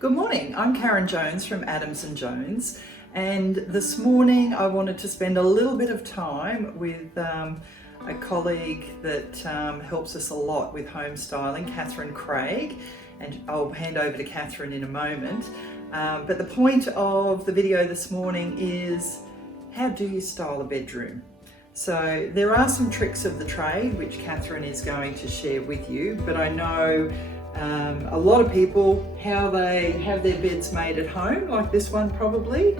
Good morning, I'm Karen Jones from Adams & Jones, and this morning I wanted to spend a little bit of time with a colleague that helps us a lot with home styling, Catherine Craig, and I'll hand over to Catherine in a moment. But the point of the video this morning is, how do you style a bedroom? So there are some tricks of the trade which Catherine is going to share with you, but I know a lot of people, how they have their beds made at home, like this one probably,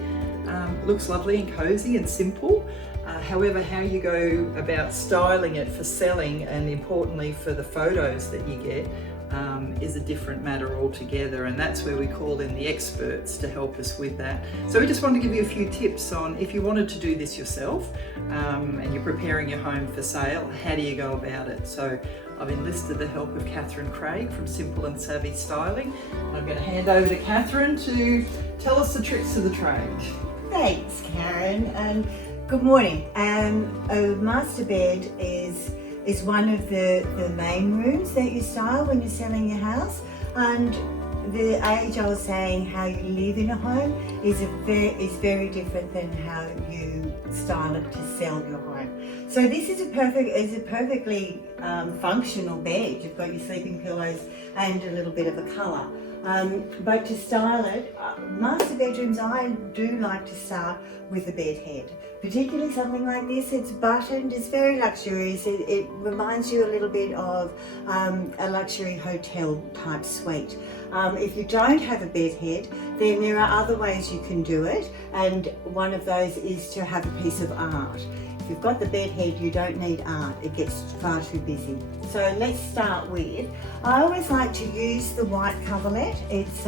looks lovely and cozy and simple. However, how you go about styling it for selling, and importantly for the photos that you get, is a different matter altogether, and that's where we call in the experts to help us with that. So we just wanted to give you a few tips on if you wanted to do this yourself and you're preparing your home for sale, how do you go about it? So I've enlisted the help of Catherine Craig from Simple and Savvy Styling, and I'm going to hand over to Catherine to tell us the tricks of the trade. Thanks, Karen, and good morning. A master bed is one of the main rooms that you style when you're selling your house, and the age-old saying how you live in a home is very different than how you style it to sell your home. So this is a perfectly functional bed. You've got your sleeping pillows and a little bit of a colour. But to style it, master bedrooms, I do like to start with a bed head. Particularly something like this, it's buttoned, it's very luxurious. It reminds you a little bit of a luxury hotel type suite. If you don't have a bed head, then there are other ways you can do it, and one of those is to have a piece of art. If you've got the bed head, you don't need art, it gets far too busy. So let's start with, I always like to use the white coverlet. It's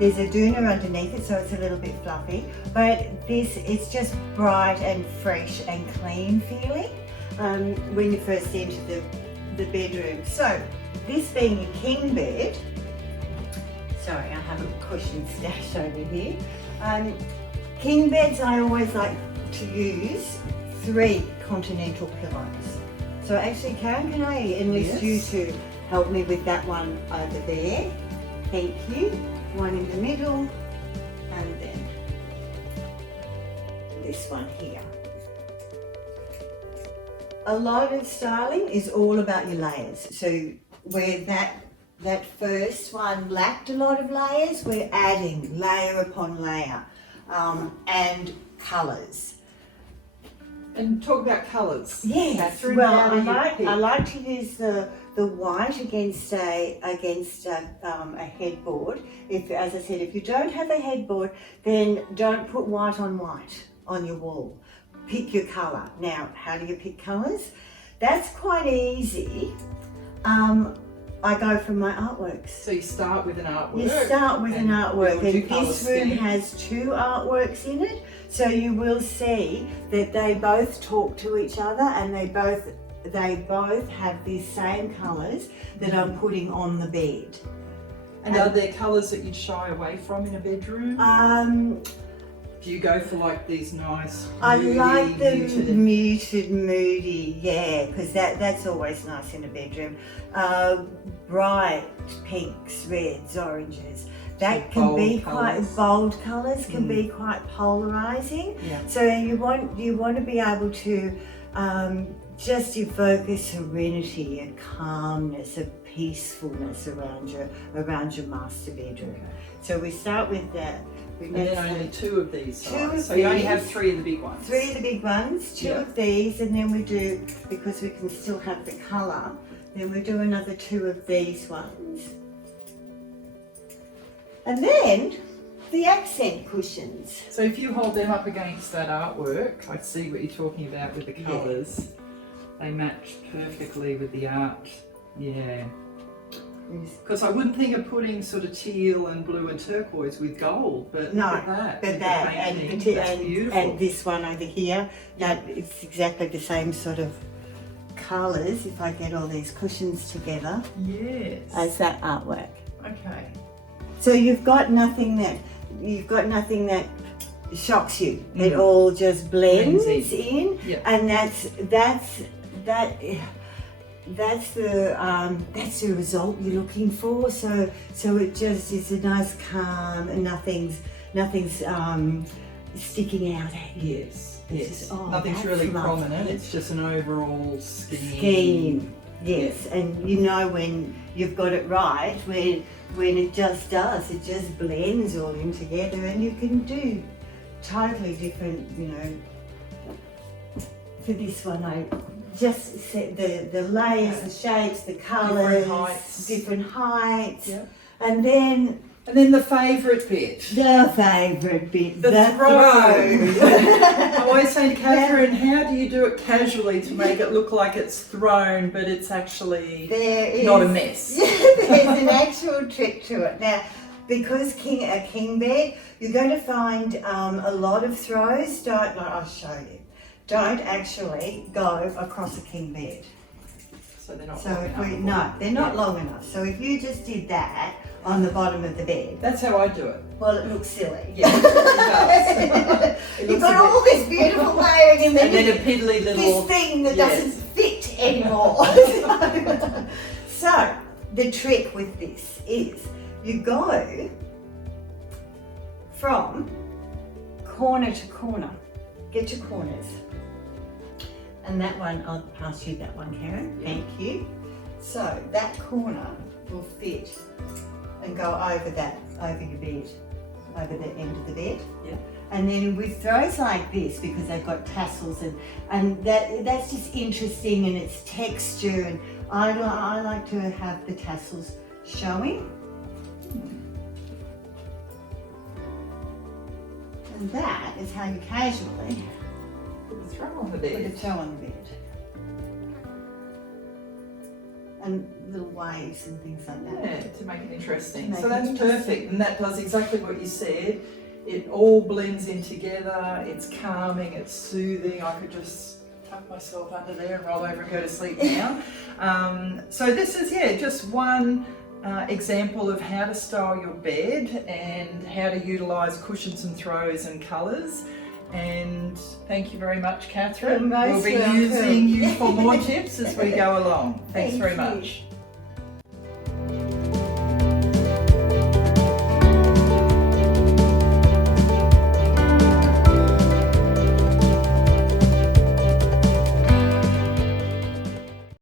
there's a doona underneath it, so it's a little bit fluffy, but it's just bright and fresh and clean feeling when you first enter the bedroom. So this being a king bed, sorry, I have a cushion stashed over here. King beds, I always like to use 3 continental pillows. So actually, Karen, can I enlist you to help me with that one over there? Thank you. One in the middle, and then this one here. A lot of styling is all about your layers. So where that first one lacked a lot of layers, we're adding layer upon layer, and colours. And talk about colours. Yes, Catherine, well, I like to use the white against a headboard. As I said, if you don't have a headboard, then don't put white on your wall. Pick your colour. Now, how do you pick colours? That's quite easy. I go from my artworks. So you start with an artwork. You start with an artwork, and this room scheme. has 2 artworks in it, so you will see that they both talk to each other, and they both have these same colours that I'm putting on the bed. And are there colours that you'd shy away from in a bedroom? Do you go for like these nice I like the muted? moody, yeah, because that's always nice in a bedroom. Bright pinks, reds, oranges. That can be quite bold colours, can be quite polarising. Yeah. So you want to be able to just evoke a serenity, a calmness, a peacefulness around your master bedroom. Okay. So we start with that. And then only 2 of these sides. So these. you only have 3 of the big ones. 3 of the big ones, 2 of these, and then we do, because we can still have the colour, then we do another 2 of these ones. And then the accent cushions. So if you hold them up against that artwork, I see what you're talking about with the colours. They match perfectly with the art. Yeah. Because I wouldn't think of putting sort of teal and blue and turquoise with gold, but No, look at that. but that and this one over here, that it's exactly the same sort of colours, if I get all these cushions together, yes, as that artwork. Okay. So you've got nothing that shocks you. It all just blends in. Yeah. And that that's the result you're looking for. So it just is a nice calm and nothing's sticking out at you. Yes, It's yes. just, oh, Nothing's that's really lovely. prominent. It's just an overall scheme. Scheme. Yes, and you know when you've got it right, when it just does, it just blends all in together, and you can do totally different, you know. For this one, I just set the layers, the shapes, the colours, different heights, Yep. and then And then the favourite bit. the favourite bit, The the throw. throw. I always say to Catherine, how do you do it casually to make it look like it's thrown, but it's actually There is not a mess? There's an actual trick to it. Now, because a king bed, you're going to find a lot of throws. I'll show you. Don't actually go across a king bed. So they're not So long if enough. no, they're not long enough. So if you just did that on the bottom of the bed, That's how I do it. well, it looks silly. Yeah, it does. It You've looks a got all bit- this beautiful layering, and then, And then a piddly this little... thing that yes. doesn't fit anymore. So the trick with this is you go from corner to corner. Get your corners. And that one, I'll pass you that one, Karen. Yeah. Thank you. So that corner will fit and go over your bed, over the end of the bed. Yeah. And then with throws like this, because they've got tassels and that's just interesting, and it's texture, and I like to have the tassels showing. And that is how you casually Put the throw on the put a bed. toe on the bed. And little waves and things like that. Yeah, to make it interesting. Make So it that's interesting. perfect, and that does exactly what you said. It all blends in together. It's calming, it's soothing. I could just tuck myself under there and roll over and go to sleep now. So this is, just one example of how to style your bed and how to utilise cushions and throws and colours. And thank you very much, Catherine. You're most We'll be welcome. using you for more tips as we go along. Thanks Thank very you. much.